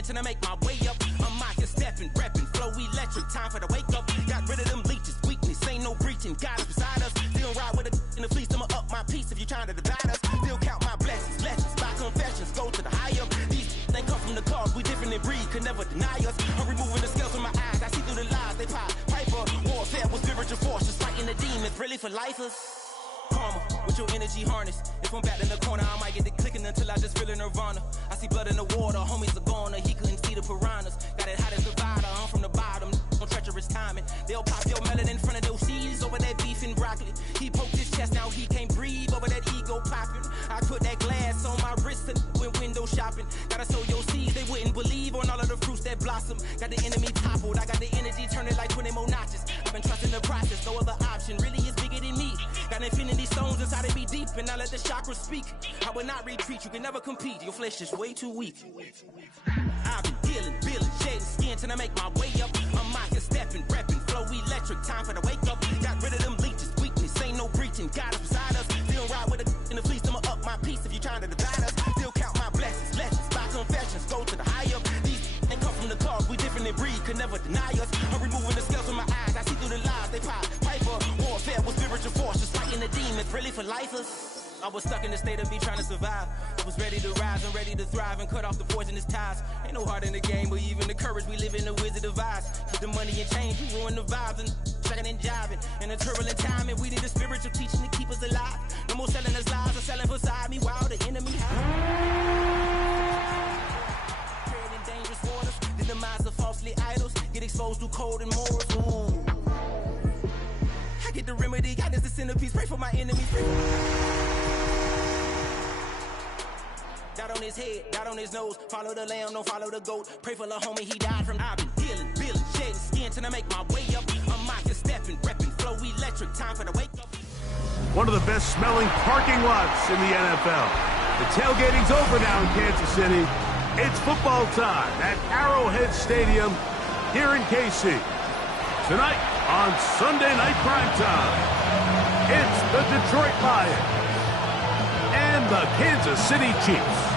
skin till I make my way up. I'm mocking, stepping, repping, flow electric. Time for the wake up. Got rid of them leeches, weakness, ain't no breaching. God is beside us. Still ride with a in the fleece. I'ma up my piece if you trying to divide us. Still count my blessings, lessons, by confessions. Go to the high up. These they come from the cause. We different in breed, could never deny us. I'm removing the scales from my eyes. I see through the lies they pop. Piper, warfare with spiritual forces, fighting the demons. Really for lifers. Karma, with your energy harness. If I'm back in the corner, I might get the clicking until I just feel a nirvana. I see blood in the water, homies are gone, he couldn't see the piranhas. Got it hot as divider, I'm from the bottom, no treacherous timing. They'll pop your melon in front of those seeds over that beef and broccoli. He poked his chest, now he can't breathe over that ego popping. I put that glass on my wrist and went window shopping. Gotta sow your seeds, they wouldn't believe on all of the fruits that blossom. Got the enemy toppled, I got the energy turning like 20 more notches. I've been trusting the process, no other option really is bigger than me. Got infinity stones inside of me deep, and I let the chakras speak. I will not retreat, you can never compete. Your flesh is way too weak. I've been dealing, shedding skin till I make my way up. I'm mocking, stepping, repping, flow electric. Time for the wake up. Got rid of them leeches, weakness, ain't no breaching. God is beside us. Still ride with a in the fleece. I'ma up my piece if you trying to divide us. Still count my blessings, lessons, by confessions. Go to the high up. These they come from the cause. We different in breed, could never deny us. I'm removing the scales from my eyes. I see through the lies they pop. Piper, warfare with spiritual forces, fighting the demons. Really for lifers. I was stuck in the state of me trying to survive. I was ready to rise and ready to thrive and cut off the poisonous ties. Ain't no heart in the game, but even the courage we live in the Wizard of Oz. Get the money and change, we ruin the vibes and checking and jiving. In a turbulent time, and we need a spiritual teaching to keep us alive. No more selling us lies or selling beside me while the enemy hides. Creating dangerous waters, the demise of falsely idols. Get exposed through cold and morals. Ooh. I get the remedy, God is the centerpiece. Pray for my enemies. Dot on his head, dot on his nose. Follow the lamb, don't follow the goat. Pray for the homie, he died from. I've been dealing, shedding skin till I make my way up. I'm mocking, stepping, repping, flow electric. Time for the wake up. One of the best smelling parking lots in the NFL. The tailgating's over now in Kansas City. It's football time at Arrowhead Stadium here in KC. Tonight on Sunday Night Primetime, it's the Detroit Lions and the Kansas City Chiefs.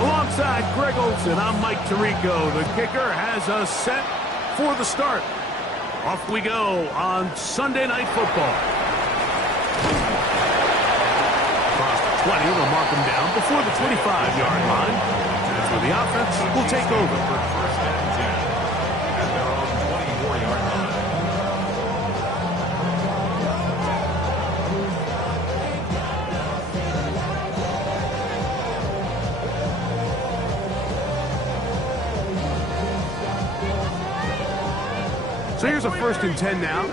Alongside Greg Olsen, I'm Mike Tirico. The kicker has us set for the start. Off we go on Sunday Night Football. Across the 20, they'll mark them down before the 25-yard line. That's where the offense will take over. First and 10 at their own 24-yard line. So here's a 1st and 10 now.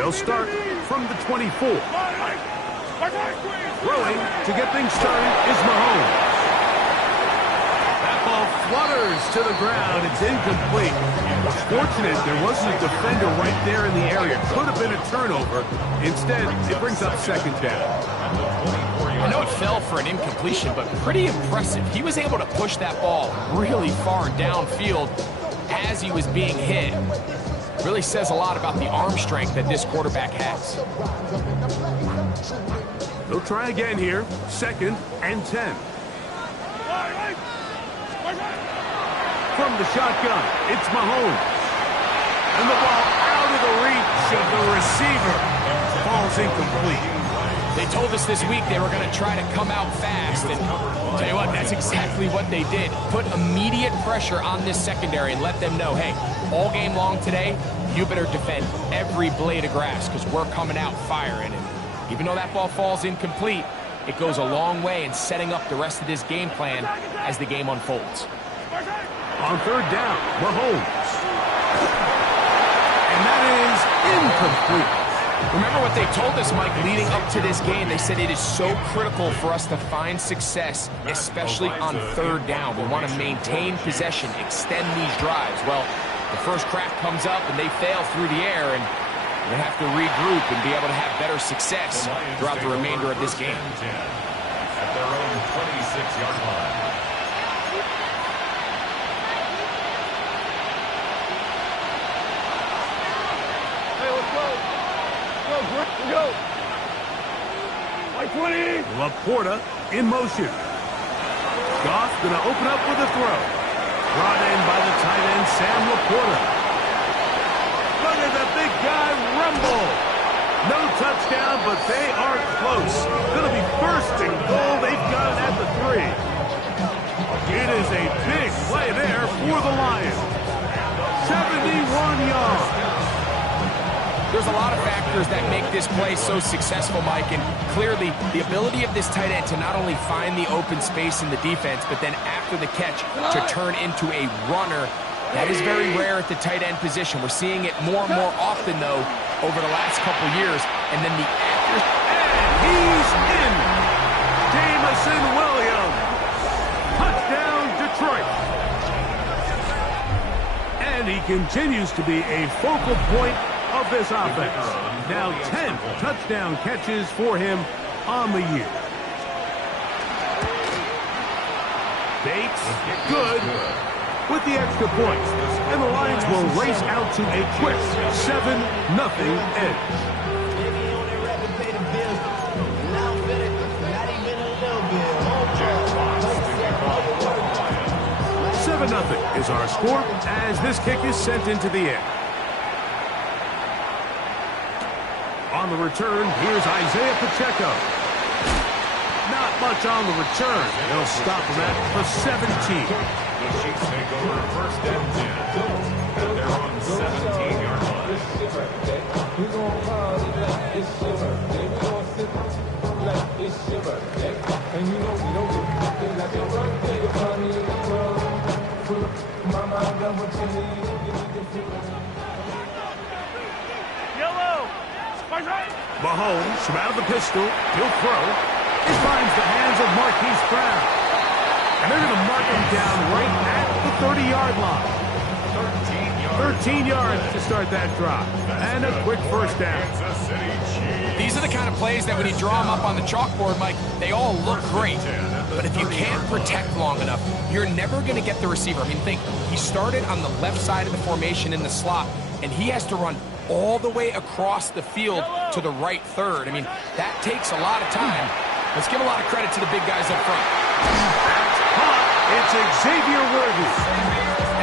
They'll start from the 24. Throwing to get things started is Mahomes. That ball flutters to the ground. It's incomplete. It's fortunate there wasn't a defender right there in the area. Could have been a turnover. Instead, it brings up 2nd down. I know it fell for an incompletion, but pretty impressive. He was able to push that ball really far downfield as he was being hit. Really says a lot about the arm strength that this quarterback has. They'll try again here. 2nd and 10. From the shotgun, it's Mahomes. And the ball out of the reach of the receiver. Ball's incomplete. They told us this week they were going to try to come out fast, and I'll tell you what, that's exactly what they did. Put immediate pressure on this secondary and let them know, hey, all game long today, you better defend every blade of grass because we're coming out firing. And even though that ball falls incomplete, it goes a long way in setting up the rest of this game plan as the game unfolds. On 3rd down, Mahomes. And that is incomplete. Remember what they told us, Mike, leading up to this game. They said it is so critical for us to find success, especially on 3rd down. We want to maintain possession, extend these drives. Well, the first crack comes up and they fail through the air, and they have to regroup and be able to have better success throughout the remainder of this game. At their own 26-yard line. Go. Like 20. Laporta in motion. Goff going to open up with a throw. Brought in by the tight end, Sam Laporta. Look at the big guy rumble. No touchdown, but they are close. Going to be first and goal. They've got it at the 3. It is a big play there for the Lions. 71 yards. There's a lot of factors that make this play so successful, Mike, and clearly the ability of this tight end to not only find the open space in the defense, but then after the catch to turn into a runner. That is very rare at the tight end position. We're seeing it more and more often, though, over the last couple years. And then the accuracy. And he's in. Jameson Williams. Touchdown, Detroit. And he continues to be a focal point of this offense. Now 10 touchdown catches for him on the year. Bates, good with the extra points. And the Lions will race out to a quick 7-0 edge. 7-0 is our score as this kick is sent into the air. On the return, here's Isaiah Pacheco. Not much on the return. They'll stop him at the 17. The Chiefs take over first and 10. And they're on 17-yard line. Mahomes from out of the pistol. He'll throw. He finds the hands of Marquise Brown. And they're going to mark him down right at the 30-yard line. 13 yards to start that drive. And a quick first down. These are the kind of plays that when you draw them up on the chalkboard, Mike, they all look great. But if you can't protect long enough, you're never going to get the receiver. I mean, think, he started on the left side of the formation in the slot, and he has to run all the way across the field to the right third. I mean, that takes a lot of time. Let's give a lot of credit to the big guys up front. It's Xavier Worthy.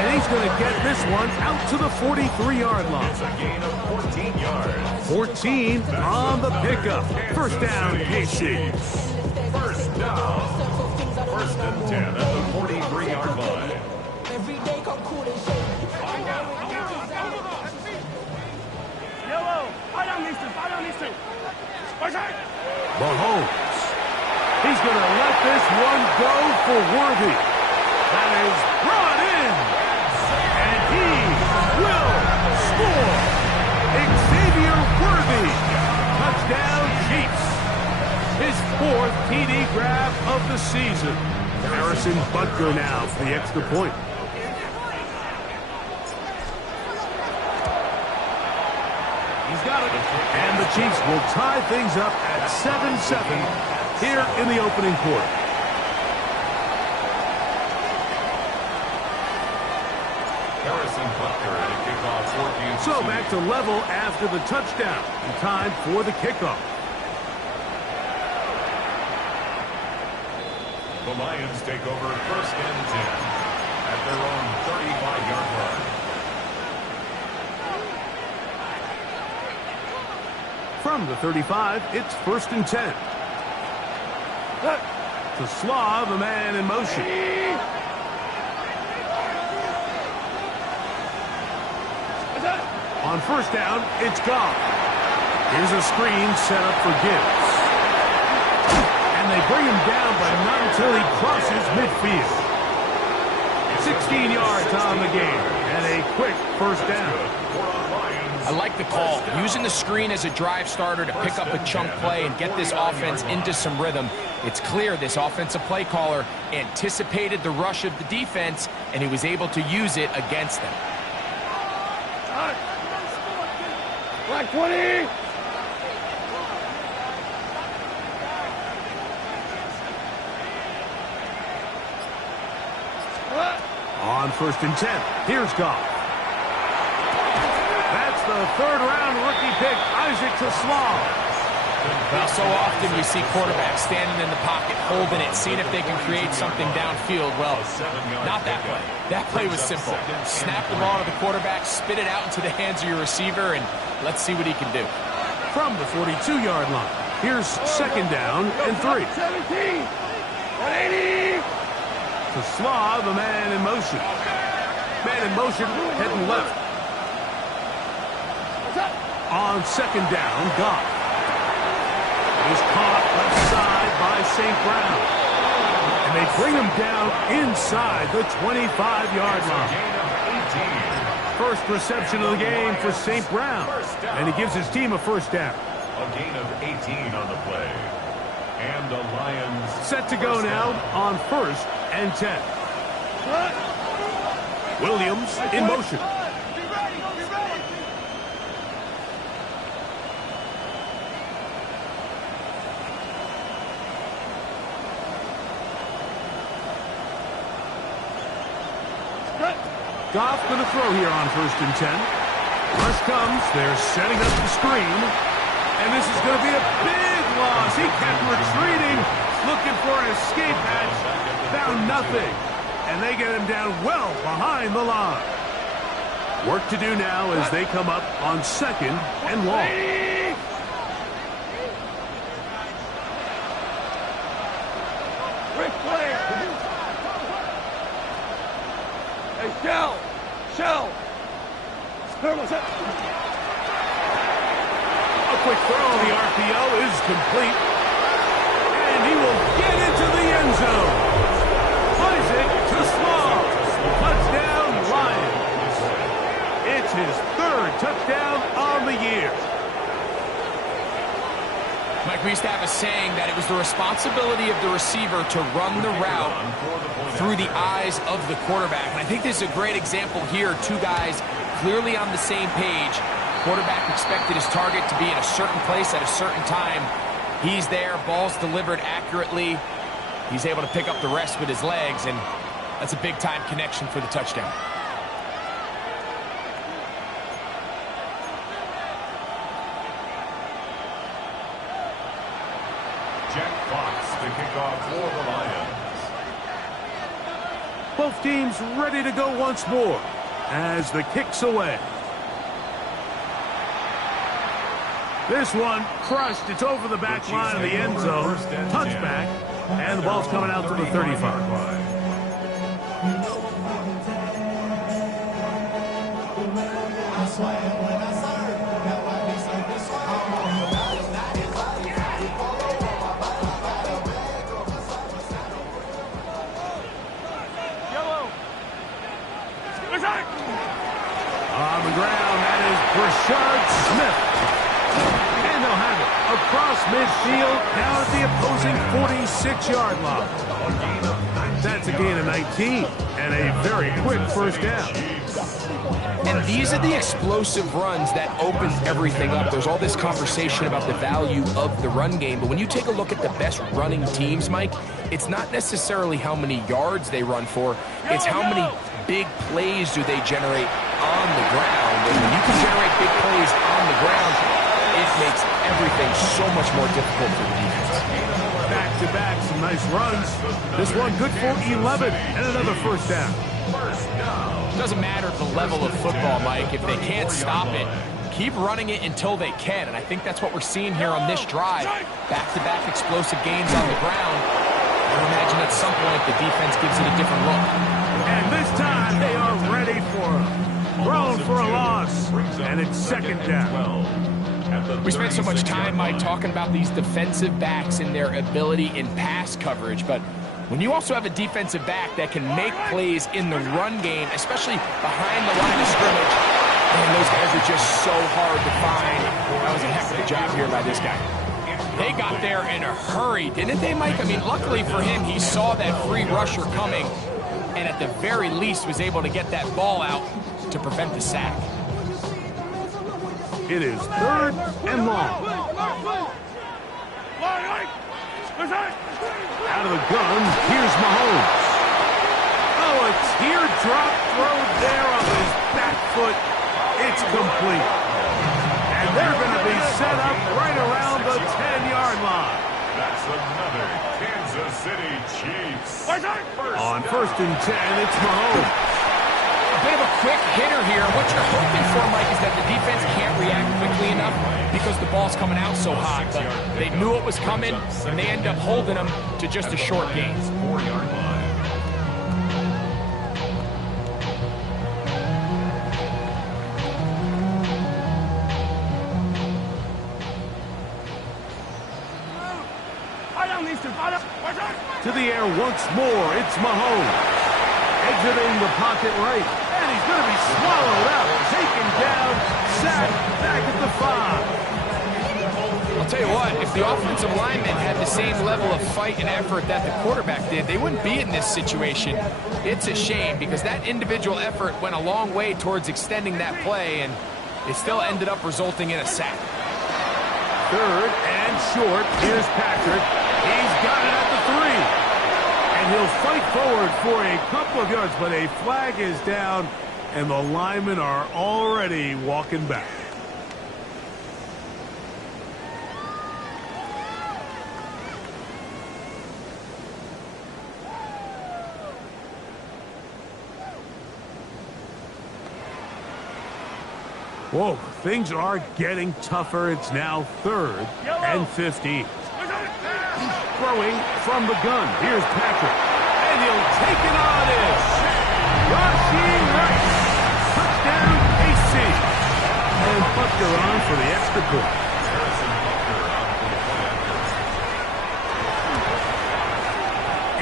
And he's going to get this one out to the 43-yard line. It's a gain of 14 yards. 14 on the pickup. First down, KC. First down. First and 10 at the 43-yard line. Mahomes. He's going to let this one go for Worthy. That is brought in. And he will score. Xavier Worthy. Touchdown Chiefs. His 4th TD grab of the season. Harrison Butker now for the extra point. He's got it. And the Chiefs will tie things up at 7-7 here in the opening quarter. Harrison Butker at a kickoff for Kansas So City. back to level after the touchdown. And time for the kickoff. The Lions take over first and 10 at their own 35-yard line. From the 35, it's first and 10. To Slav, a man in motion. On first down, it's Goff. Here's a screen set up for Gibbs. And they bring him down, but not until he crosses midfield. 16 yards on the game, and a quick first down. I like the call. Using the screen as a drive starter to pick up a chunk play and get this offense into some rhythm. It's clear this offensive play caller anticipated the rush of the defense, and he was able to use it against them. Black 20. On first and 10, here's Goff. That's the third-round rookie pick, Isaac Slav. Well, so often we see quarterbacks standing in the pocket, holding it, seeing if they can create something downfield. Well, not that play. That play was simple. Snap the ball to the quarterback, spit it out into the hands of your receiver, and let's see what he can do. From the 42-yard line, here's second down and 3. 17, 180. To Slav, a man in motion. Man in motion, heading left. On second down, Goff. He's caught left side by St. Brown. And they bring him down inside the 25-yard line. First reception of the game for St. Brown. And he gives his team a first down. A gain of 18 on the play. And the Lions set to go now on 1st and 10. Williams in motion. Goff going to throw here on 1st and 10. Rush comes. They're setting up the screen. And this is going to be a big loss. He kept retreating, looking for an escape hatch. Found nothing. And they get him down well behind the line. Work to do now as they come up on 2nd and long. Rick Flair. Hey, Shell. A quick throw. The RPO is complete. And he will get into the end zone. Plays it to Slav. Touchdown, Lions. It's his 3rd touchdown on the year. Mike, we used to have a saying that it was the responsibility of the receiver to run the route through the eyes of the quarterback. And I think this is a great example here. Two guys clearly on the same page. Quarterback expected his target to be in a certain place at a certain time. He's there, ball's delivered accurately. He's able to pick up the rest with his legs, and that's a big-time connection for the touchdown. Jack Fox to kick off for the Lions. Both teams ready to go once more as the kick's away. This one crushed. It's over the back line of the end zone. Touchback. And the ball's coming out to the 35. On the ground, that is Brashard Smith. And they'll have it across midfield, down at the opposing 46-yard line. That's a gain of 19, and a very quick first down. And these are the explosive runs that opens everything up. There's all this conversation about the value of the run game, but when you take a look at the best running teams, Mike, it's not necessarily how many yards they run for, it's how many big plays do they generate on the ground. And when you can generate big plays on the ground, it makes everything so much more difficult for the defense. Back-to-back, some nice runs. This one good for 11 and another first down. It doesn't matter the level of football, Mike. If they can't stop it, keep running it until they can. And I think that's what we're seeing here on this drive. Back-to-back explosive gains on the ground. I imagine at some point the defense gives it a different look. And this time they are ready for him. Thrown for a loss. And it's second down. We spent so much time, Mike, talking about these defensive backs and their ability in pass coverage, but when you also have a defensive back that can make plays in the run game, especially behind the line of scrimmage, man, those guys are just so hard to find. That was a heck of a job here by this guy. They got there in a hurry, didn't they, Mike? I mean, luckily for him, he saw that free rusher coming, and at the very least was able to get that ball out to prevent the sack. It is third and long. Out of the gun, here's Mahomes. Oh, a teardrop throw there on his back foot. It's complete. And they're going to be set up right around the 10 another Kansas City Chiefs. On 1st and 10, it's Mahomes. A bit of a quick hitter here. What you're hoping for, Mike, is that the defense can't react quickly enough because the ball's coming out so hot. But they knew it was coming, and they end up holding them to just a short gain. 4-yard line. To the air once more, it's Mahomes. Exiting the pocket right. And he's going to be swallowed up. Taken down. Sacked back at the 5. I'll tell you what, if the offensive linemen had the same level of fight and effort that the quarterback did, they wouldn't be in this situation. It's a shame because that individual effort went a long way towards extending that play, and it still ended up resulting in a sack. 3rd and short. Here's Patrick. He's got it at the 3. And he'll fight forward for a couple of yards, but a flag is down, and the linemen are already walking back. Whoa, things are getting tougher. It's now 3rd and 15. Throwing from the gun. Here's Patrick. And he'll take it on in. Rashee Rice. Touchdown, KC. And Butker on for the extra point. Harrison Butker on for the point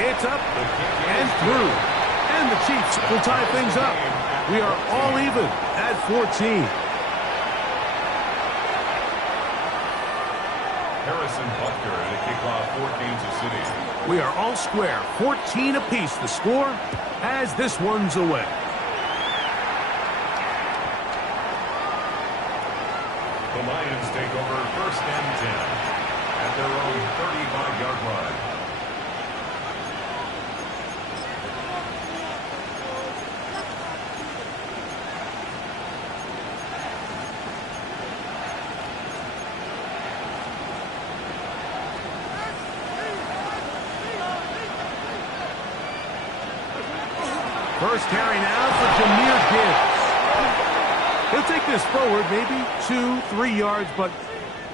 after. It's up and through. And the Chiefs will tie things up. We are all even at 14. Harrison Butker to kick off for Kansas City. We are all square, 14 apiece the score as this one's away. The Lions take over 1st and 10 at their own 35-yard line. First carry now for Jahmyr Gibbs. He'll take this forward, maybe 2-3 yards, but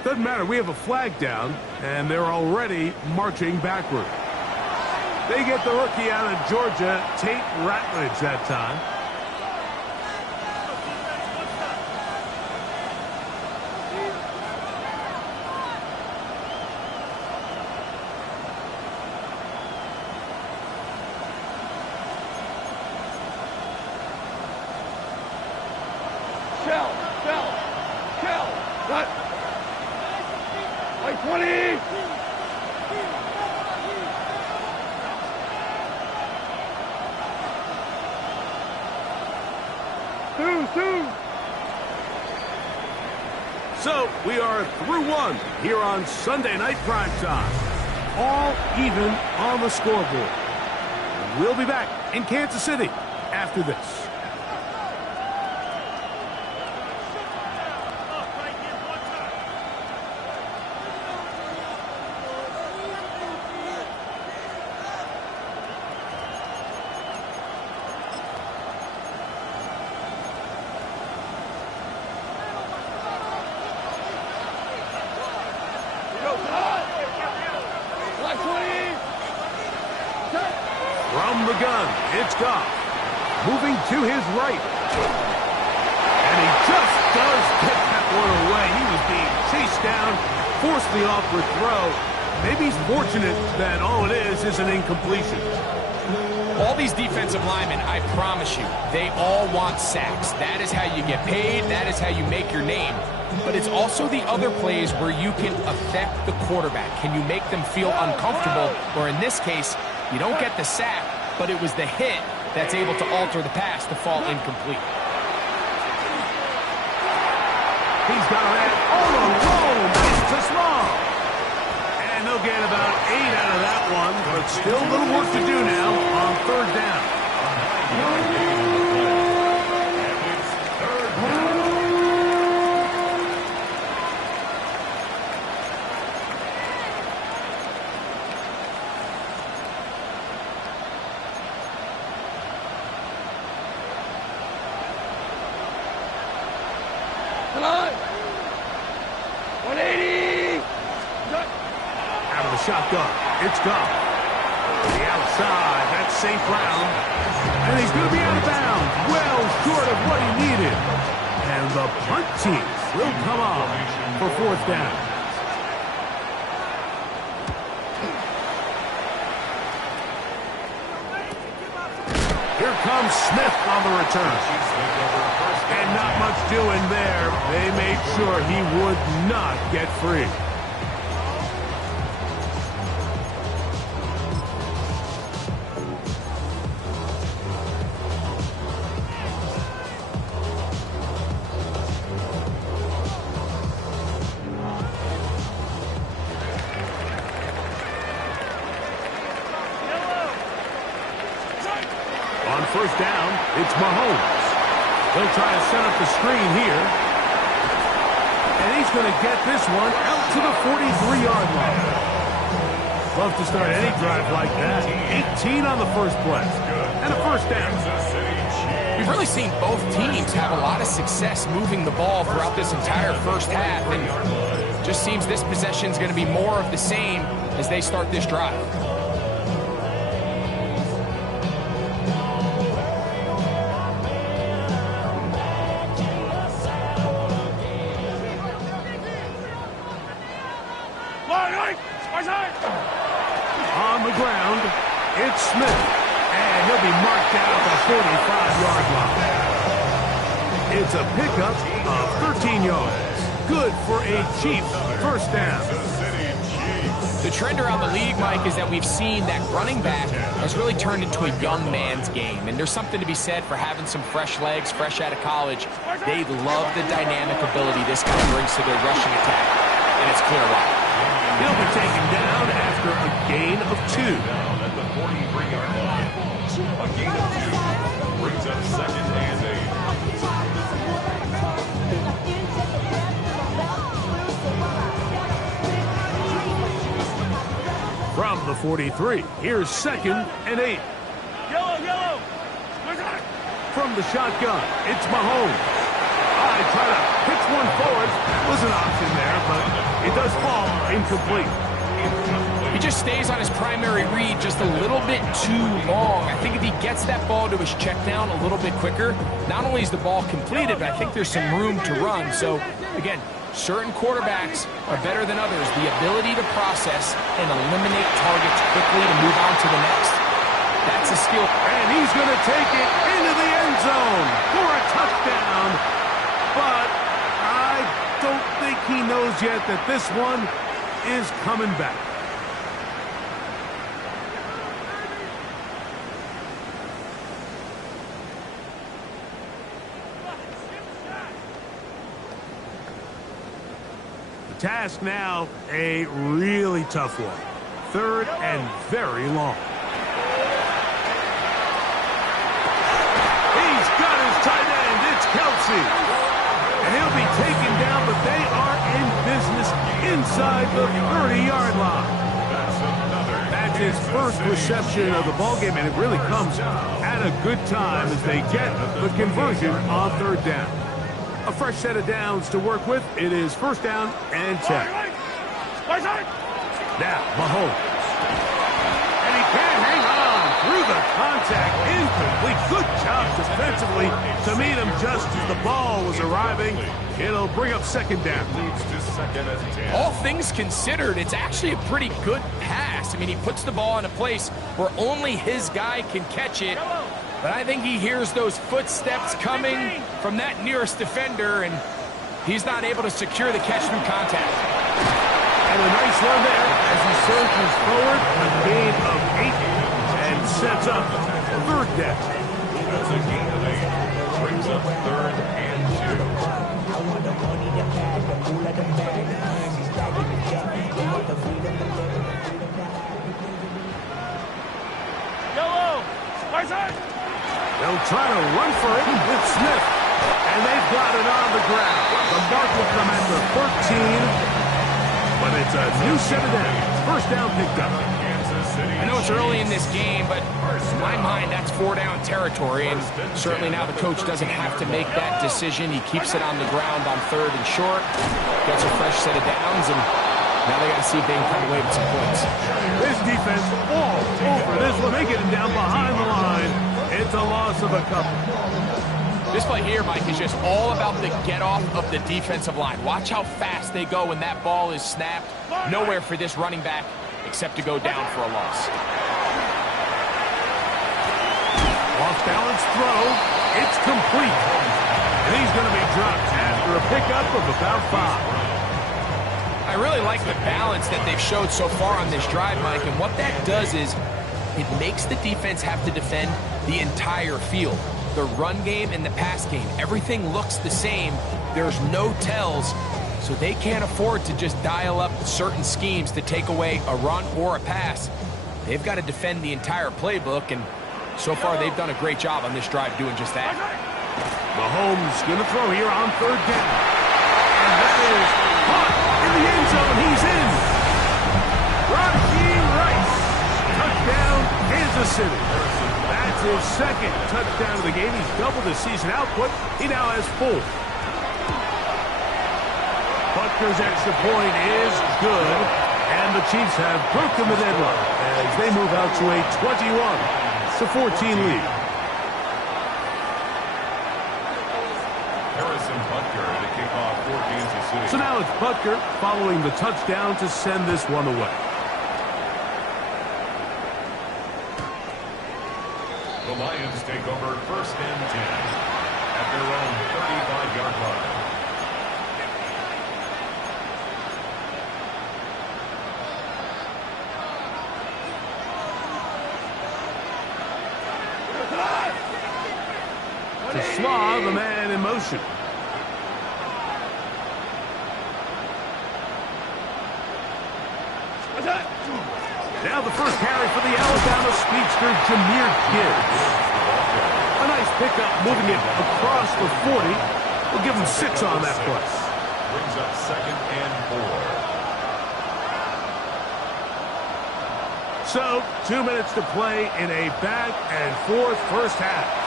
doesn't matter. We have a flag down, and they're already marching backward. They get the rookie out of Georgia, Tate Ratledge, that time. Cut. Like 20. Two. So we are through one here on Sunday Night Primetime. All even on the scoreboard. We'll be back in Kansas City after this. From the gun, it's Goff. Moving to his right. And he just does get that one away. He was being chased down, forced the awkward throw. Maybe he's fortunate that all it is an incompletion. All these defensive linemen, I promise you, they all want sacks. That is how you get paid. That is how you make your name. But it's also the other plays where you can affect the quarterback. Can you make them feel uncomfortable? Or in this case, you don't get the sack, but it was the hit that's able to alter the pass to fall incomplete. He's got a man all alone. Nice to small. And they'll get about 8 out of that one, but still a little work to do now on 3rd down. line. 180. Out of the shotgun. It's gone. To the outside. That's St. Brown. And he's going to be out of bounds. Well short of what he needed. And the punt team will come on for fourth down. Here comes Smith on the return. And not much doing there. They made sure he would not get free. On first down, it's Mahomes. He'll try to set up the screen here. And he's going to get this one out to the 43-yard line. Love to start any drive like that. 18 on the first play. And a first down. We've really seen both teams have a lot of success moving the ball throughout this entire first half. And it just seems this possession is going to be more of the same as they start this drive. On the ground, it's Smith. And he'll be marked down at the 45-yard line. It's a pickup of 13 yards. Good for a Chiefs first down. The trend around the league, Mike, is that we've seen that running back has really turned into a young man's game. And there's something to be said for having some fresh legs, fresh out of college. They love the dynamic ability this guy brings to their rushing attack. And it's clear why. He'll be taken down after a gain of 2. Down at the 43-yard line. A gain of 2 brings up second and 8. From the 43, here's second and 8. Yellow. From the shotgun, it's Mahomes. I try to pitch one forward. Was an option there, but it does fall incomplete. He just stays on his primary read just a little bit too long. I think if he gets that ball to his check down a little bit quicker, not only is the ball completed, but I think there's some room to run. So, again, certain quarterbacks are better than others. The ability to process and eliminate targets quickly to move on to the next, that's a skill. And he's going to take it into the end zone for a touchdown. But I don't think he knows yet that this one is coming back. The task now, a really tough one. Third and very long. He's got his tight end. It's Kelsey. And he'll be taken down, but they are in business inside the 30-yard line. That's his first reception of the ballgame, and it really comes at a good time as they get the conversion on third down. A fresh set of downs to work with. It is first down and 10. Now, Mahomes. And he can't hang on through the contact. Incomplete. Good job defensively to meet him just as the ball was arriving. It'll bring up second down. All things considered, it's actually a pretty good pass. I mean, he puts the ball in a place where only his guy can catch it. But I think he hears those footsteps coming from that nearest defender, and he's not able to secure the catch through contact. And a nice run there as he surges forward. A gain of 8 and sets up third down. That's a gain of 8. Brings up third and 2. Yellow. They'll try to run for it with Smith. And they've got it on the ground. The mark will come at the 13. But it's a new set of downs. First down picked up. I know know it's early in this game, but in my mind, that's 4-down territory, and certainly now the coach doesn't have to make that decision. He keeps it on the ground on 3rd and short, gets a fresh set of downs, and now they got to see if they can come away with some points. This defense all over this one. They get him down behind the line. It's a loss of a couple. This play here, Mike, is just all about the get-off of the defensive line. Watch how fast they go when that ball is snapped. Nowhere for this running back except to go down for a loss. Off-balance throw. It's complete. And he's going to be dropped after a pickup of about 5. I really like the balance that they've showed so far on this drive, Mike, and what that does is it makes the defense have to defend the entire field. The run game and the pass game, everything looks the same. There's no tells, so they can't afford to just dial up certain schemes to take away a run or a pass. They've got to defend the entire playbook, and so far they've done a great job on this drive doing just that. Mahomes going to throw here on 3rd down. And that is caught in the end zone. He's in. Rashee Rice. Touchdown, Kansas City. That's his 2nd touchdown of the game. He's doubled his season output. He now has 4. Butker's extra point is good. And the Chiefs have broken the deadlock as they move out to a 21-14 lead. Harrison Butker to kick off for Kansas City. So now it's Butker following the touchdown to send this one away. The Lions take over 1st and 10 at their own 35-yard line. To Slav, the man in motion. Now the first carry for the Alabama speedster, Jahmyr Gibbs. A nice pickup, moving it across the 40. We'll give him 6 on that play. Brings up 2nd and 4. So, 2 minutes to play in a back-and-forth first half.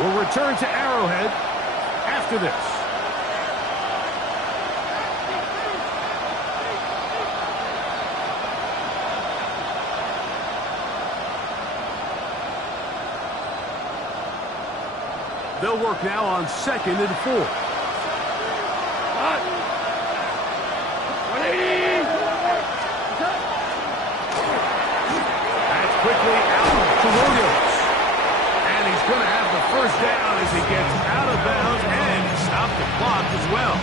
We'll return to Arrowhead after this. They'll work now on 2nd and 4. That's quickly out to Williams. And he's going to have the first down as he gets out of bounds and stop the clock as well.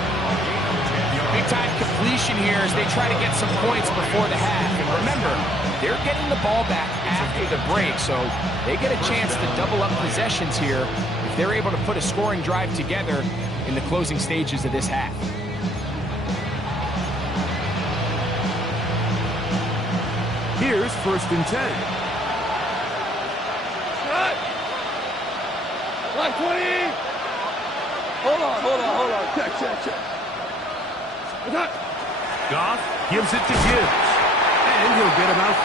Big-time completion here as they try to get some points before the half. And remember, they're getting the ball back after the break, so they get a chance to double up possessions here if they're able to put a scoring drive together in the closing stages of this half. Here's 1st and 10. Line 20. Hold on. Check. Goff gives it to Gibbs. And he'll get about 5.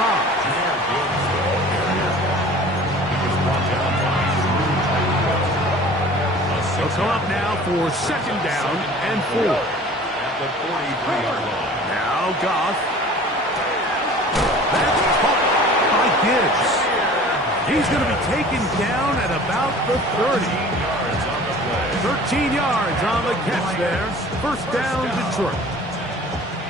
They'll come up now for 2nd down and 4. At the 43-yard line. Now Goff. That's caught by Gibbs. He's going to be taken down at about the 30. 13 yards on the catch there. 1st down, Detroit.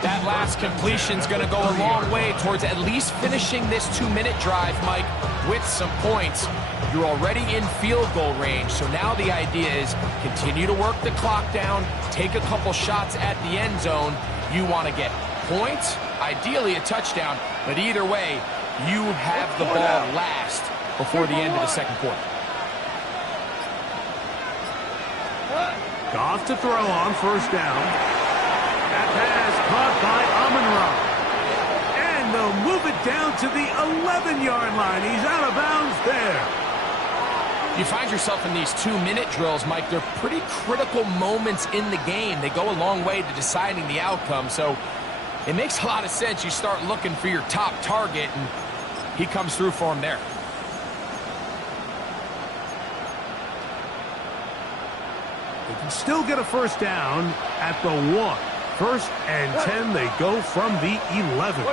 That last completion's going to go a long way towards at least finishing this 2-minute drive, Mike, with some points. You're already in field goal range, so now the idea is continue to work the clock down, take a couple shots at the end zone. You want to get points, ideally a touchdown, but either way, you have the ball last before the end of the 2nd quarter. Goff to throw on 1st down. That pass caught by Amon-Ra. And they'll move it down to the 11-yard line. He's out of bounds there. You find yourself in these 2-minute drills, Mike. They're pretty critical moments in the game. They go a long way to deciding the outcome. So it makes a lot of sense you start looking for your top target. And he comes through for him there. They can still get a first down at the 1. First and 10, they go from the 11.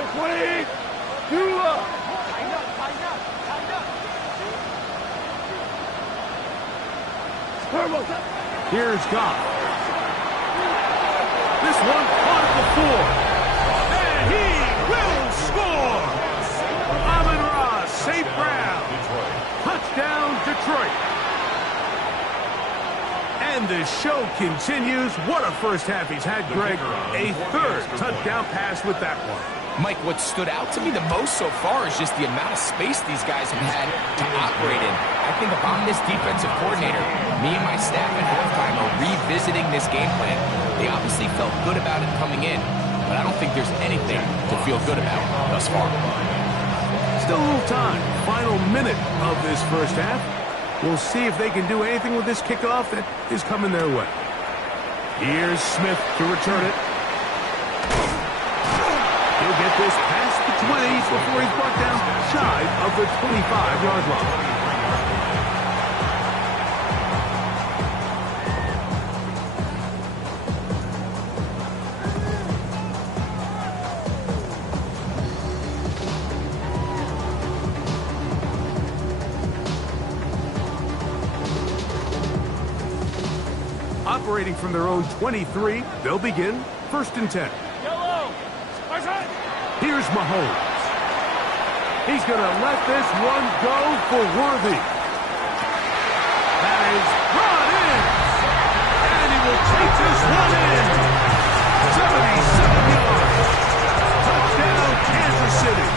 Here's Goff. This one caught at the 4. And he will score! Amon-Ra St. Brown. Touchdown, Detroit. And the show continues. What a first half he's had, Greg. A third touchdown pass with that one. Mike, what stood out to me the most so far is just the amount of space these guys have had to operate in. I think if I'm this defensive coordinator, me and my staff at halftime are revisiting this game plan. They obviously felt good about it coming in, but I don't think there's anything to feel good about thus far. Still a little time. Final minute of this first half. We'll see if they can do anything with this kickoff that is coming their way. Here's Smith to return it. He'll get this past the 20s before he's brought down shy of the 25-yard line. Operating from their own 23, they'll begin first and 10. Here's Mahomes. He's going to let this one go for Worthy. That is brought in. And he will take this one in. 77 yards. Touchdown, Kansas City.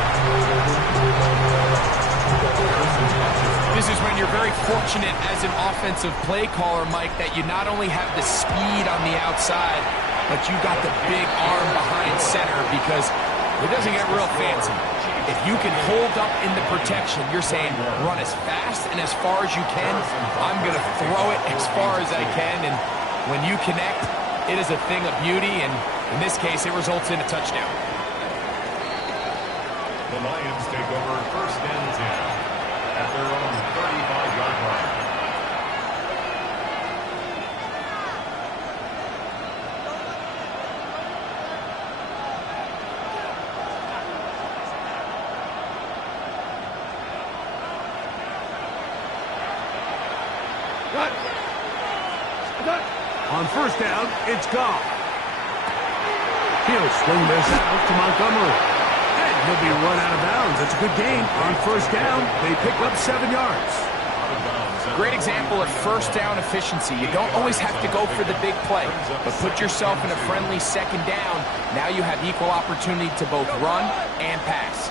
This is when you're very fortunate as an offensive play caller, Mike, that you not only have the speed on the outside, but you got the big arm behind center, because it doesn't get real fancy. If you can hold up in the protection, you're saying run as fast and as far as you can. I'm going to throw it as far as I can, and when you connect, it is a thing of beauty, and in this case, it results in a touchdown. The Lions take over first and 10 at their own 35-yard line. On first down, it's Goff. He'll swing this out to Montgomery. And he'll be run out of bounds. It's a good gain. On first down, they pick up 7 yards. Great example of first down efficiency. You don't always have to go for the big play, but put yourself in a friendly second down. Now you have equal opportunity to both run and pass.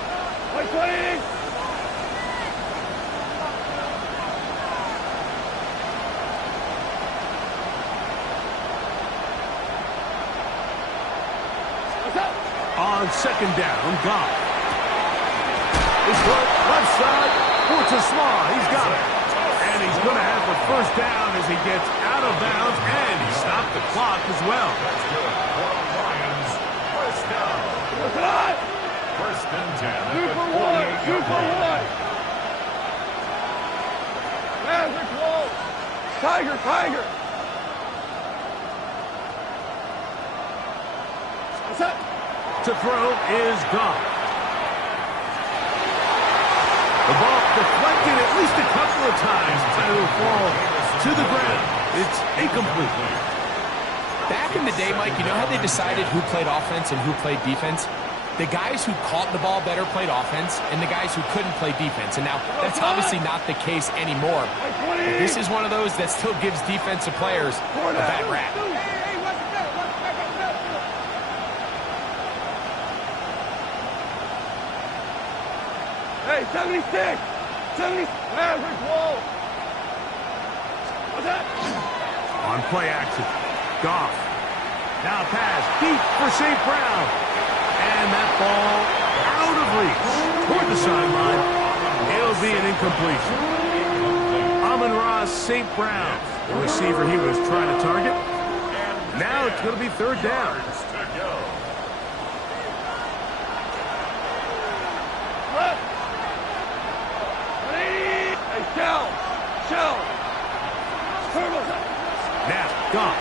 On second down, Goff. He's put left side for Tasma. He's got it. And he's going to have the first down as he gets out of bounds, and he stopped the clock as well. That's good. For the Lions, first down. First and 10 at the 48-yard line. Tiger, Tiger. To throw is Goff. The ball deflected at least a couple of times, and it will fall to the ground. It's incomplete. Back in the day, Mike, you know how they decided who played offense and who played defense? The guys who caught the ball better played offense, and the guys who couldn't play defense. And now, that's obviously not the case anymore. But this is one of those that still gives defensive players a bad rap. Hey, 76! 70! Average wall! What's that? On play action, Goff. Now pass deep for St. Brown. And that ball out of reach toward the sideline. It'll be an incompletion. Amon-Ra St. Brown, the receiver he was trying to target. Now it's going to be third down. Goff.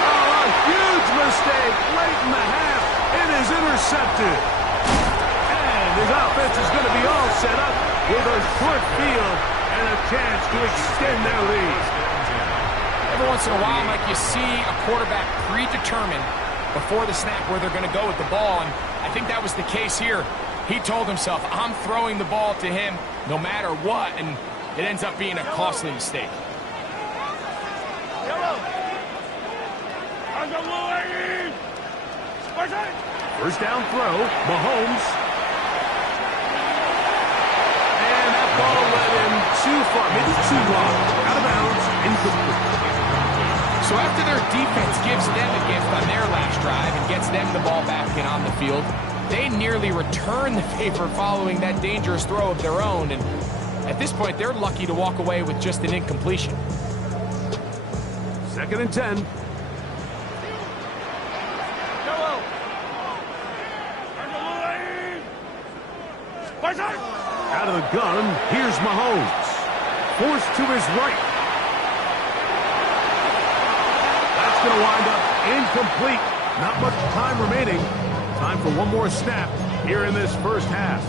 Oh, a huge mistake late in the half. It is intercepted. And his offense is going to be all set up with a short field and a chance to extend their lead. Every once in a while, Mike, you see a quarterback predetermined before the snap where they're going to go with the ball, and I think that was the case here. He told himself, I'm throwing the ball to him no matter what, and it ends up being a costly mistake. First down throw, Mahomes. And that ball led him too far, maybe too long. Out of bounds, incomplete. So after their defense gives them a gift on their last drive and gets them the ball back and on the field, they nearly return the favor following that dangerous throw of their own. And at this point, they're lucky to walk away with just an incompletion. 2nd and 10. Out of the gun, here's Mahomes. Forced to his right. That's going to wind up incomplete. Not much time remaining. Time for one more snap here in this first half.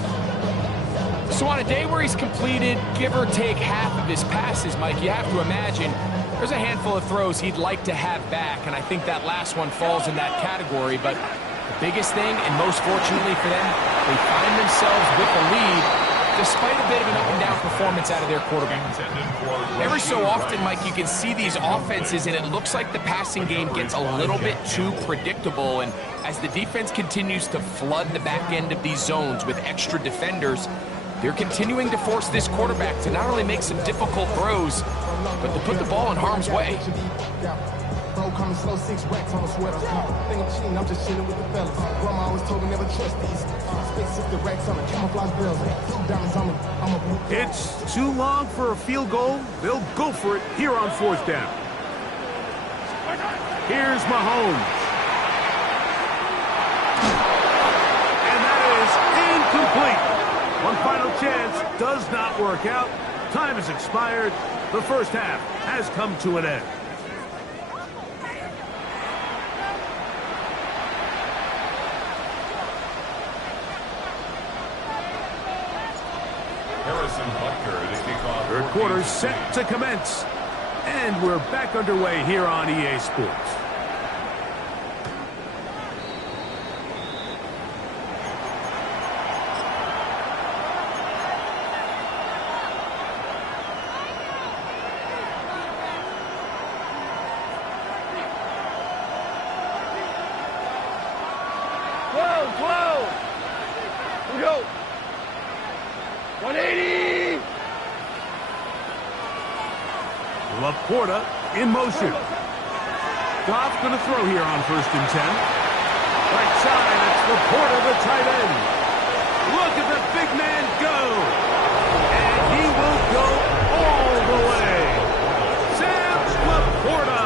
So on a day where he's completed, give or take half of his passes, Mike, you have to imagine there's a handful of throws he'd like to have back, and I think that last one falls in that category. But the biggest thing, and most fortunately for them, they find themselves with the lead despite a bit of an up-and-down performance out of their quarterback. Every so often, Mike, you can see these offenses, and it looks like the passing game gets a little bit too predictable. And as the defense continues to flood the back end of these zones with extra defenders, they're continuing to force this quarterback to not only make some difficult throws, but to put the ball in harm's way. Bro, coming slow, 6 racks on a sweater. Think I'm cheating, I'm just chilling with the fellas. Grandma always told me never trust these. Spent 60 racks on a camouflage bells. Diamonds on me, I'm a blue. It's too long for a field goal. They'll go for it here on 4th down. Here's Mahomes. And that is incomplete. One final chance does not work out. Time has expired. The first half has come to an end. Third quarter set to commence. And we're back underway here on EA Sports. Laporta in motion. Goff's going to throw here on 1st and 10. Right side, it's Laporta, the tight end. Look at the big man go. And he will go all the way. Sam Laporta.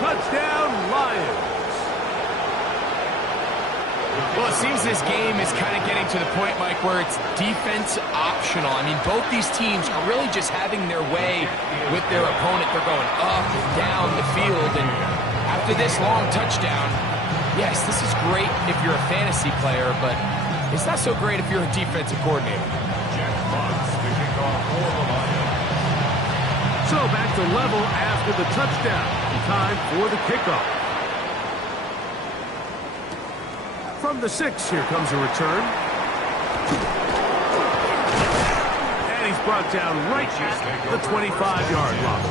Touchdown, Lions. Well, it seems this game is kind of getting to the point, Mike, where it's defense optional. I mean, both these teams are really just having their way with their opponent. They're going up and down the field, and after this long touchdown, yes, this is great if you're a fantasy player, but it's not so great if you're a defensive coordinator. So back to level after the touchdown. Time for the kickoff. From the 6, here comes a return. And he's brought down right at the 25-yard line.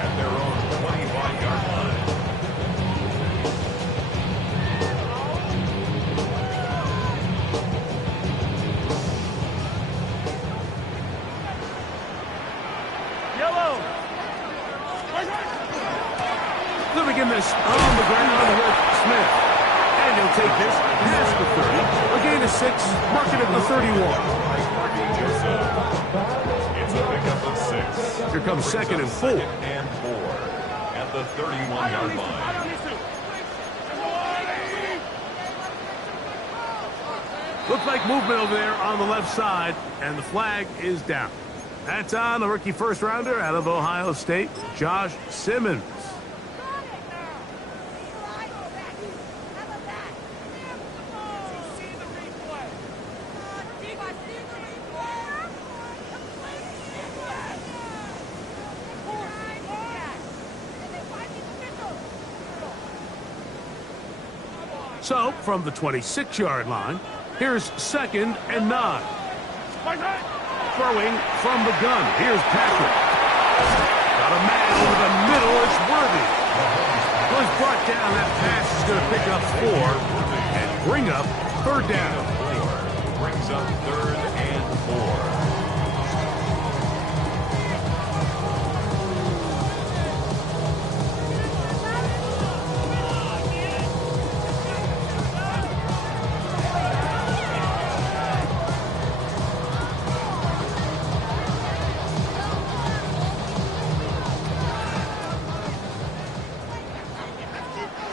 At their own 25-yard line. Yellow. They'll begin this on the ground with Smith. And he'll take this past the 30. A gain of 6, marking it at the 31. It's a pickup of 6. Here comes 2nd and 4. 2nd and 4 at the 31-yard line. Looks like movement over there on the left side, and the flag is down. That's on the rookie first-rounder out of Ohio State, Josh Simmons. So, from the 26-yard line, here's 2nd and 9. Throwing from the gun. Here's Patrick. Got a man over the middle. It's Worthy. Was brought down. That pass is going to pick up 4 and bring up 3rd down. Brings up 3rd and 4.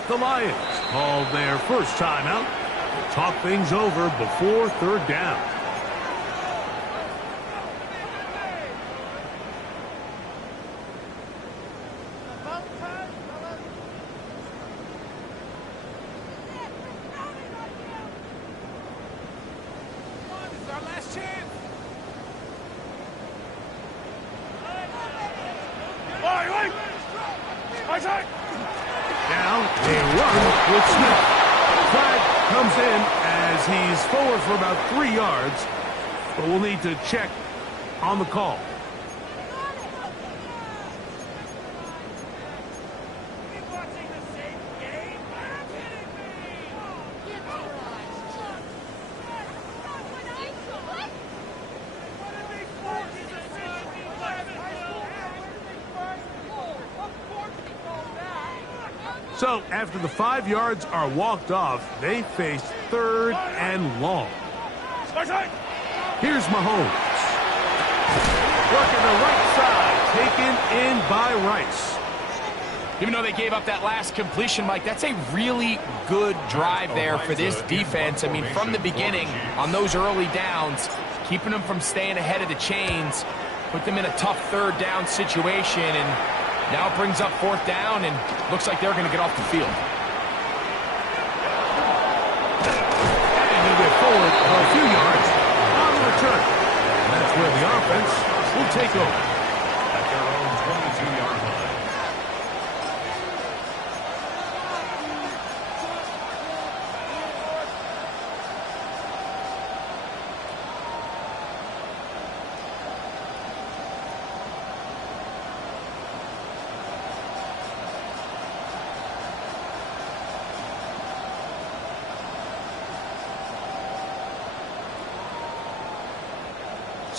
The Lions called their first timeout. Talk things over before 3rd down. Now, a run with Smith. Flag comes in as he's forward for about 3 yards, but we'll need to check on the call. So, after the 5 yards are walked off, they face 3rd and long. Here's Mahomes. Working the right side, taken in by Rice. Even though they gave up that last completion, Mike, that's a really good drive there for this defense. I mean, from the beginning, on those early downs, keeping them from staying ahead of the chains, put them in a tough 3rd down situation, and now it brings up 4th down, and looks like they're going to get off the field. And he'll get forward a few yards on the return. That's where the offense will take over. At their own 22-yard line.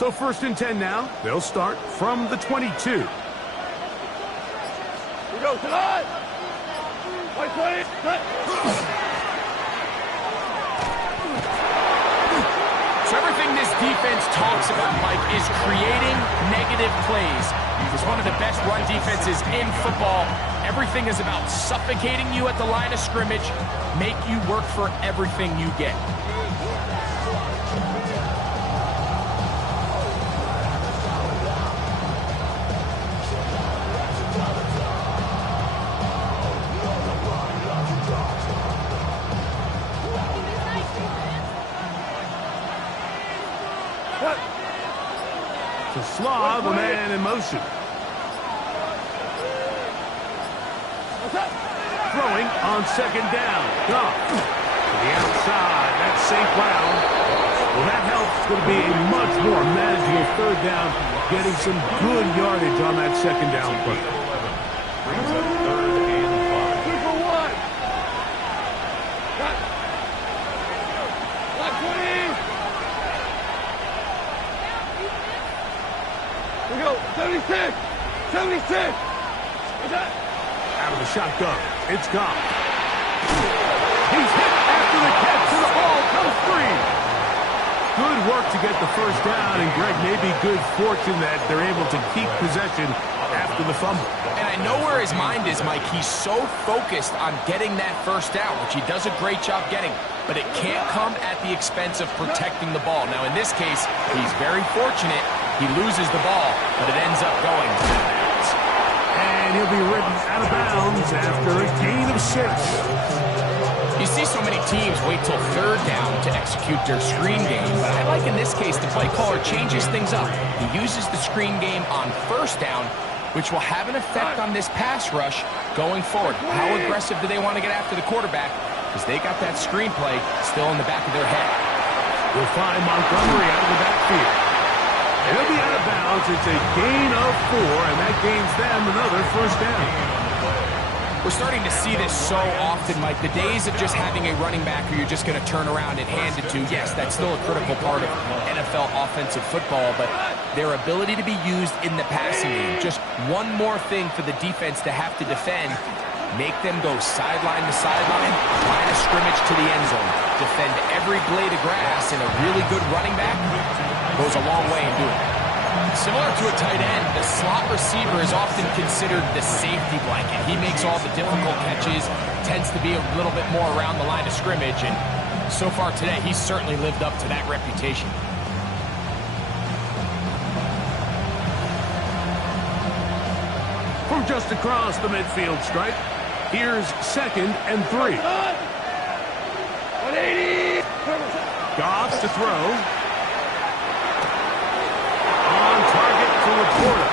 So 1st and 10 now. They'll start from the 22. We go tonight. Wait, wait. So everything this defense talks about, Mike, is creating negative plays. It's one of the best run defenses in football. Everything is about suffocating you at the line of scrimmage, make you work for everything you get. To Slaw, the man in motion. Throwing on 2nd down. Goff to the outside. That's St. Brown. Well, that helps. It's going to be a much more manageable 3rd down, getting some good yardage on that 2nd down play. Brings up 3rd and 5. 2 for 1. Got 20. We go 76. 76. What's that? Out of the shotgun. It's Goff. He's hit after the catch, and the ball comes free. Good work to get the 1st down, and Greg, maybe good fortune that they're able to keep possession after the fumble. And I know where his mind is, Mike. He's so focused on getting that 1st down, which he does a great job getting, but it can't come at the expense of protecting the ball. Now, in this case, he's very fortunate. He loses the ball, but it ends up going out of bounds. And he'll be ridden out of bounds after a gain of 6. You see so many teams wait till third down to execute their screen game, but I like in this case the play caller changes things up. He uses the screen game on first down, which will have an effect on this pass rush going forward. How aggressive do they want to get after the quarterback? Because they got that screen play still in the back of their head. We'll find Montgomery out of the backfield. And he'll be out of bounds. It's a gain of 4, and that gains them another first down. We're starting to see this so often, Mike. The days of just having a running back who you're just going to turn around and hand it to, yes, that's still a critical part of NFL offensive football, but their ability to be used in the passing game, just one more thing for the defense to have to defend, make them go sideline to sideline, line of scrimmage to the end zone, defend every blade of grass, and a really good running back goes a long way in doing it. Similar to a tight end, the slot receiver is often considered the safety blanket. He makes all the difficult catches, tends to be a little bit more around the line of scrimmage, and so far today, he's certainly lived up to that reputation. From just across the midfield stripe, here's 2nd and 3. 180. Goff to throw. To Laporta.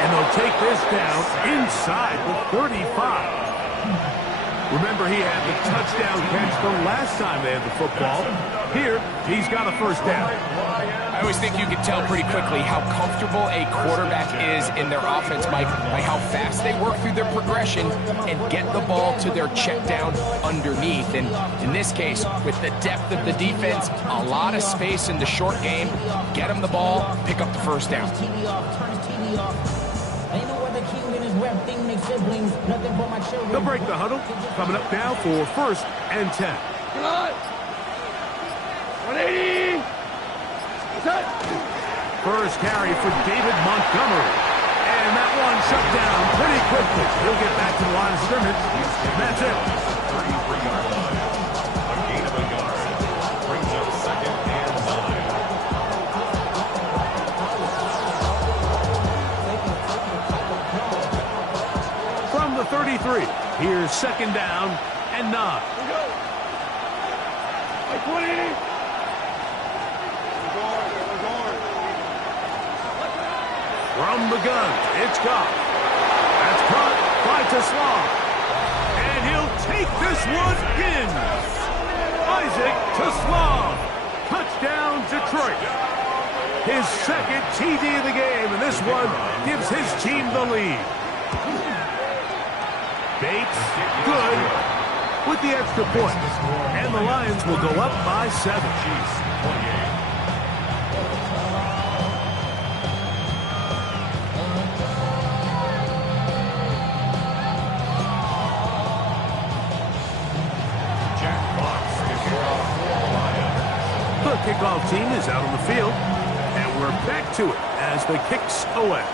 And they'll take this down inside the 35. Remember, he had the touchdown catch the last time they had the football. Here, he's got a first down. I always think you can tell pretty quickly how comfortable a quarterback is in their offense, Mike, by how fast they work through their progression and get the ball to their check down underneath. And in this case, with the depth of the defense, a lot of space in the short game, get them the ball, pick up the first down. They'll break the huddle. Coming up now for 1st and 10. 180. First carry for David Montgomery. And that one shut down pretty quickly. He'll get back to the line of scrimmage. That's it. 33-yard line. A gain of a yard. Brings up 2nd and 9. From the 33, here's 2nd down and 9. Like 180. From the gun, it's Goff. That's caught by Teslam. And he'll take this one in. Isaac Teslam. Touchdown, Detroit. His 2nd TD of the game, and this one gives his team the lead. Bates, good, with the extra point. And the Lions will go up by 7. 28. The kickoff team is out on the field, and we're back to it as the kick's away.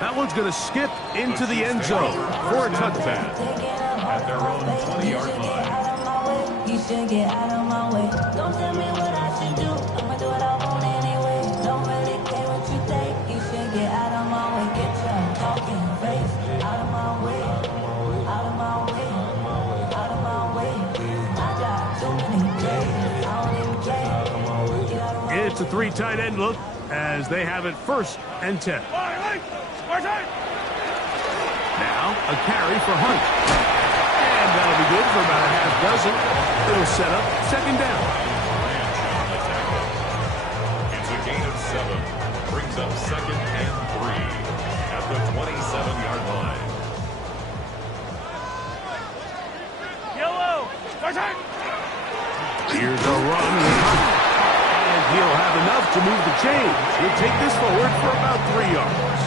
That one's going to skip into the end zone for a touchdown. At their own 20-yard line. You should get out of my way. Don't tell me what I should do. I'ma do what I want anyway. Don't really care what you think. You should get out of my way. Get your talking face out of my way. Out of my way. Out of my way. I got too many days. I don't even care. Get out of my way. It's a 3 tight end look as they have it 1st and 10. Now a carry for Hunt. And that'll be good for about a half dozen. It'll set up 2nd down. It's a gain of 7. Brings up 2nd and 3 at the 27-yard line. Yellow. Here's a run with Hunt. And he'll have enough to move the chains. He'll take this forward for about 3 yards.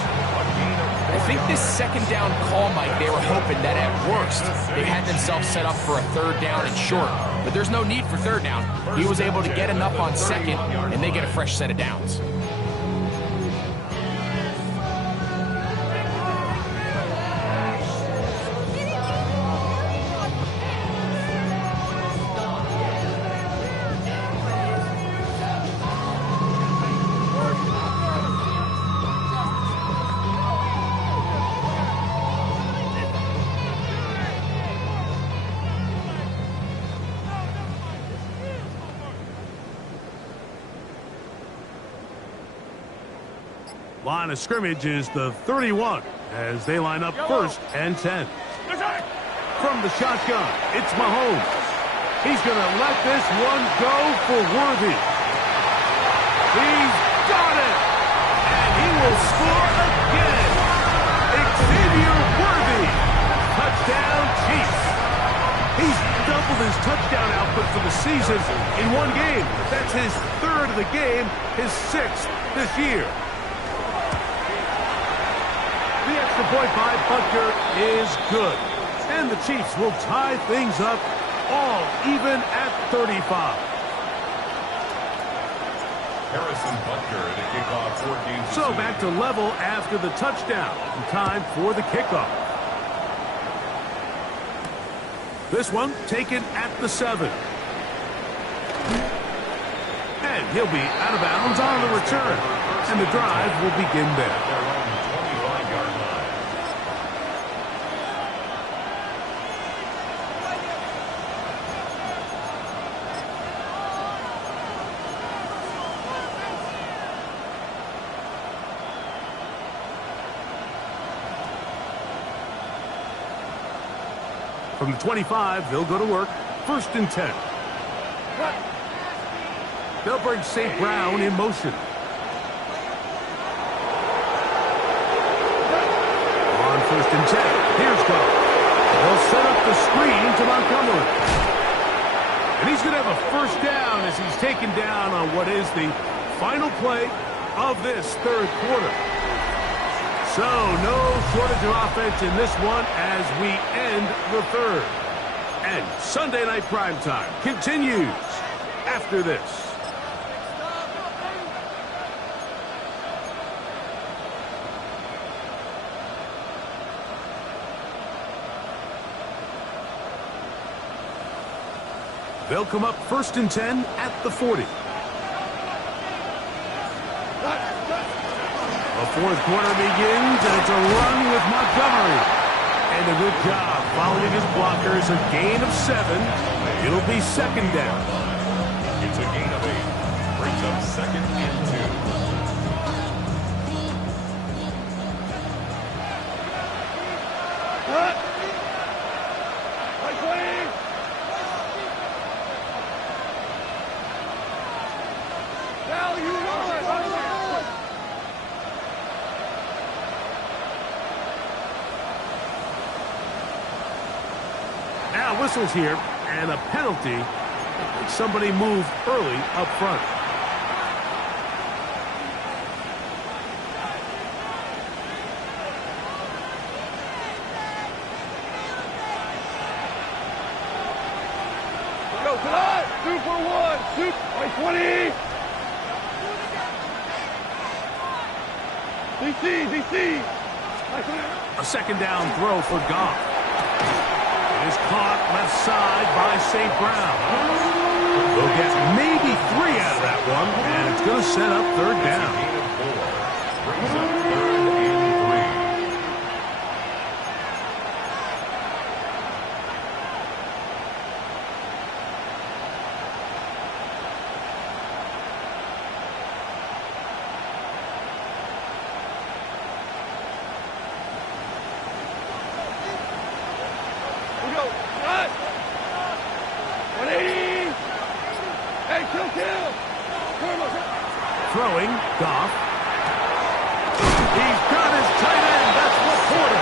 I think this 2nd down call, Mike, they were hoping that at worst they had themselves set up for a 3rd down and short. But there's no need for 3rd down. He was able to get enough on 2nd, and they get a fresh set of downs. Line of scrimmage is the 31 as they line up 1st and 10. From the shotgun, it's Mahomes. He's going to let this one go for Worthy. He's got it! And he will score again! Xavier Worthy! Touchdown, Chiefs! He's doubled his touchdown output for the season in one game. That's his 3rd of the game, his 6th this year. The extra point by Butker is good. And the Chiefs will tie things up all even at 35. Harrison Butker to kick off 14. So back to level after the touchdown. Time for the kickoff. This one taken at the 7. And he'll be out of bounds on the return. And the drive will begin there. From the 25, they'll go to work. 1st and 10. They'll bring St. Brown in motion. On 1st and 10, here's Goff. They'll set up the screen to Montgomery. And he's going to have a 1st down as he's taken down on what is the final play of this 3rd quarter. So, no shortage of offense in this one as we end the 3rd. And Sunday Night Primetime continues after this. They'll come up 1st and 10 at the 40. The 4th quarter begins, and it's a run with Montgomery. And a good job following his blockers, a gain of 7. It'll be 2nd down. It's a gain of 8. Brings up 2nd and 2. Now whistles here, and a penalty. Somebody moved early up front. Go, tonight! 2 for 1! Shoot! By 20! DC! A 2nd down throw for Goff. It is caught left side by St. Brown. They'll get maybe 3 out of that one, and it's going to set up 3rd down. Brings up 3rd and 3. Throwing, Goff. He's got his tight end. That's LaPorta.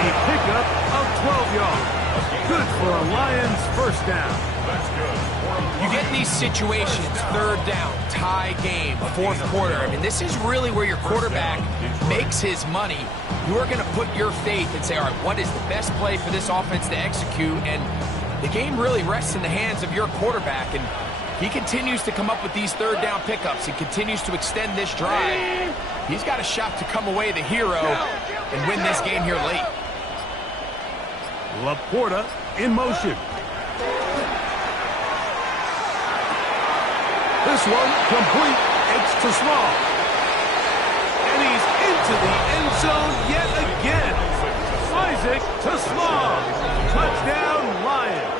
A pickup of 12 yards. Good for a Lions 1st down. That's good. You get in these situations, 3rd down, tie game, 4th quarter. I mean, this is really where your quarterback makes his money. You are going to put your faith and say, all right, what is the best play for this offense to execute? And the game really rests in the hands of your quarterback. And he continues to come up with these 3rd down pickups. He continues to extend this drive. He's got a shot to come away the hero and win this game here late. LaPorta in motion. This one complete. It's to Small. And he's into the end zone yet again. Isaac to Small. Touchdown Lions.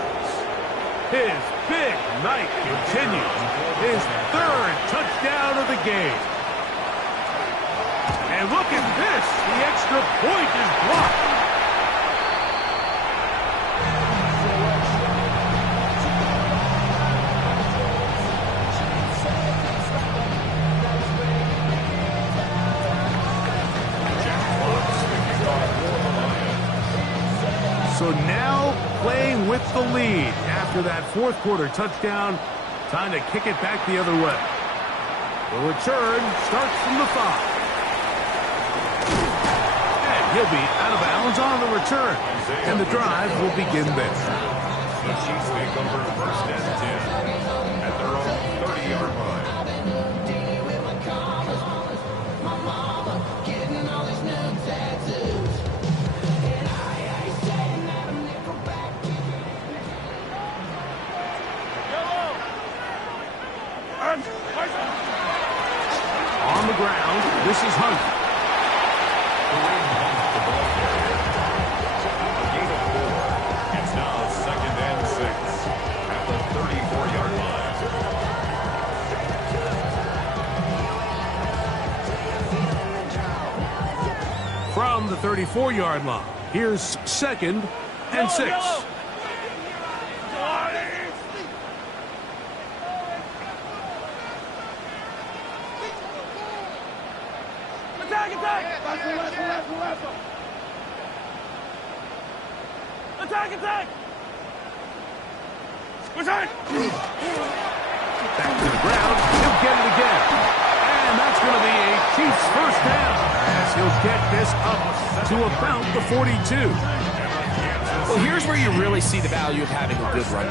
His big night continues. His 3rd touchdown of the game. And look at this. The extra point is blocked. So now playing with the lead after that fourth quarter touchdown. Time to kick it back the other way. The return starts from the 5. And he'll be out of bounds on the return. And the drive will begin there. The Chiefs take over 1st and 10 at their own 30-yard line. On the ground, this is Hunt. The Ravens the ball carrier. A gain of 4. It's now 2nd and 6 at the 34-yard line. From the 34-yard line, here's 2nd and 6. Attack! Return! Back to the ground. He'll get it again. And that's going to be a Chiefs first down as he'll get this up to about the 42. Well, here's where you really see the value of having a good run.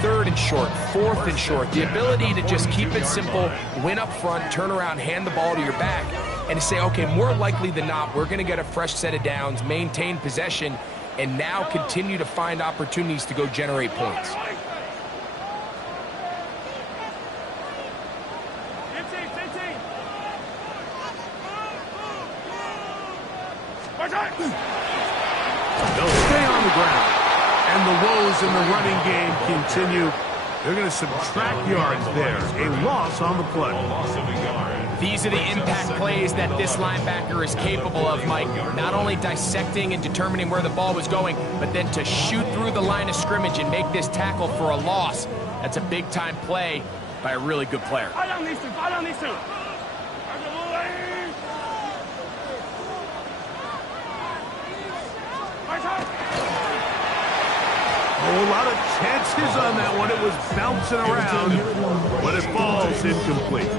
3rd and short, 4th and short. The ability to just keep it simple, win up front, turn around, hand the ball to your back, and to say, okay, more likely than not, we're going to get a fresh set of downs, maintain possession, and now continue to find opportunities to go generate points. They'll stay on the ground. And the woes in the running game continue. They're going to subtract yards there. A loss on the play. A loss of a yard. These are the impact plays that this linebacker is capable of, Mike. Not only dissecting and determining where the ball was going, but then to shoot through the line of scrimmage and make this tackle for a loss. That's a big-time play by a really good player. Fight on these two. Oh, a lot of chances on that one. It was bouncing around, but it falls incomplete.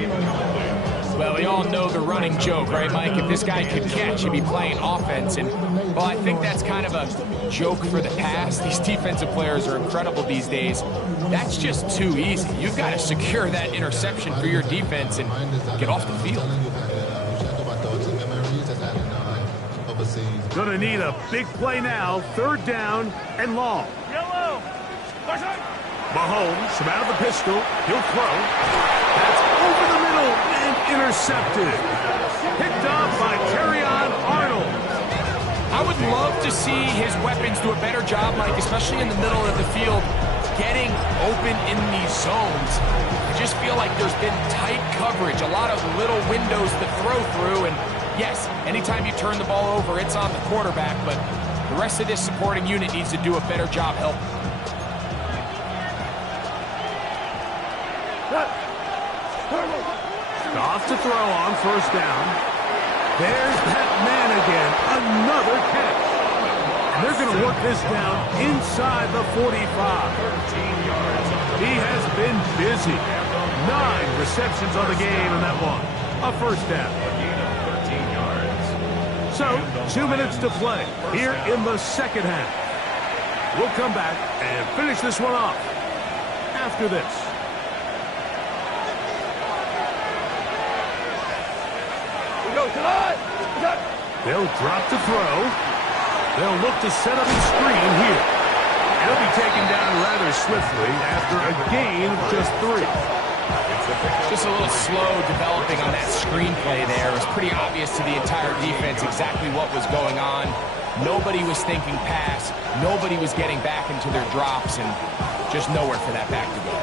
Well, we all know the running joke, right, Mike? If this guy could catch, he'd be playing offense. And, well, I think that's kind of a joke for the past. These defensive players are incredible these days. That's just too easy. You've got to secure that interception for your defense and get off the field. Gonna need a big play now. 3rd down and long. Mahomes from out of the pistol. He'll throw. That's over the middle and intercepted. Picked up by Terrion Arnold. I would love to see his weapons do a better job, Mike, especially in the middle of the field, getting open in these zones. I just feel like there's been tight coverage, a lot of little windows to throw through, and yes, anytime you turn the ball over, it's on the quarterback, but the rest of this supporting unit needs to do a better job helping. Off to throw on 1st down. There's that man again. Another catch. And they're going to work this down inside the 45. 13 yards. He has been busy. 9 receptions on the game, and that one a 1st down. A gain of 13 yards. So, 2 minutes to play here in the 2nd half. We'll come back and finish this one off after this. They'll drop to throw. They'll look to set up his screen here. He'll be taken down rather swiftly after a gain of just 3. Just a little slow developing on that screenplay there. It was pretty obvious to the entire defense exactly what was going on. Nobody was thinking pass. Nobody was getting back into their drops, and just nowhere for that back to go.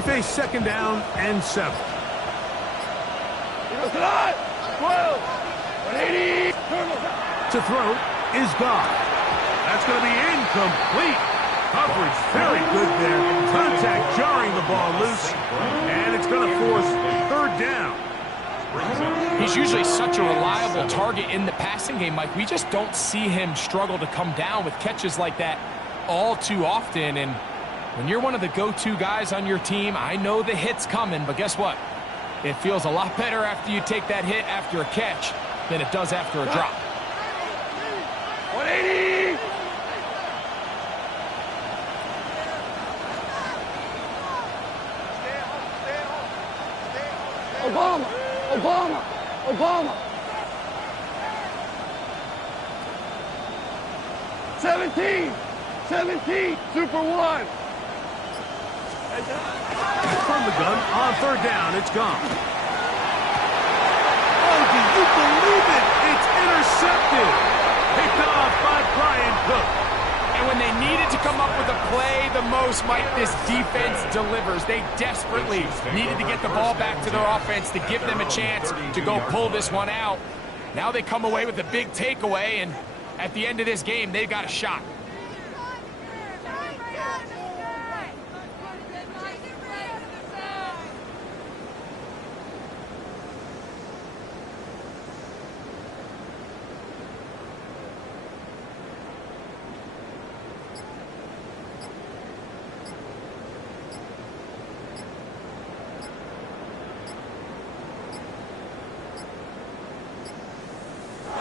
They face second down and 7. 12. 180. To throw is gone. That's going to be incomplete. Coverage very good there. Contact jarring the ball loose. And it's going to force third down. He's usually such a reliable target in the passing game, Mike. We just don't see him struggle to come down with catches like that all too often. And when you're one of the go-to guys on your team, I know the hit's coming, but guess what? It feels a lot better after you take that hit after a catch than it does after a drop. 180. Obama. Obama. Obama. 17. 17. Super 1. From the gun on third down, it's gone. Oh, do you believe it? It's intercepted. Picked off by Brian Cook. And when they needed to come up with a play the most, Mike, this defense delivers. They desperately needed to get the ball back to their offense to give them a chance to go pull this one out. Now they come away with a big takeaway, and at the end of this game, they've got a shot.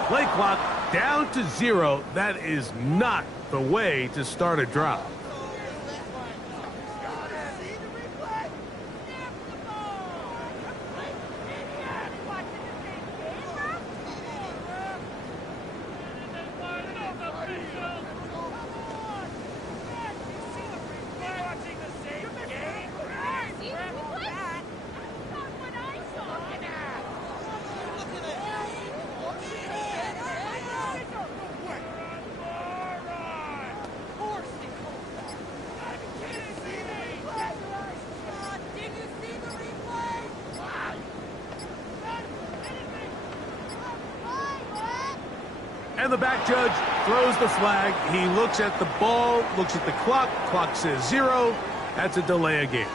Play clock down to 0. That is not the way to start a drive. And the back judge throws the flag. He looks at the ball, looks at the clock. Clock says 0. That's a delay of game.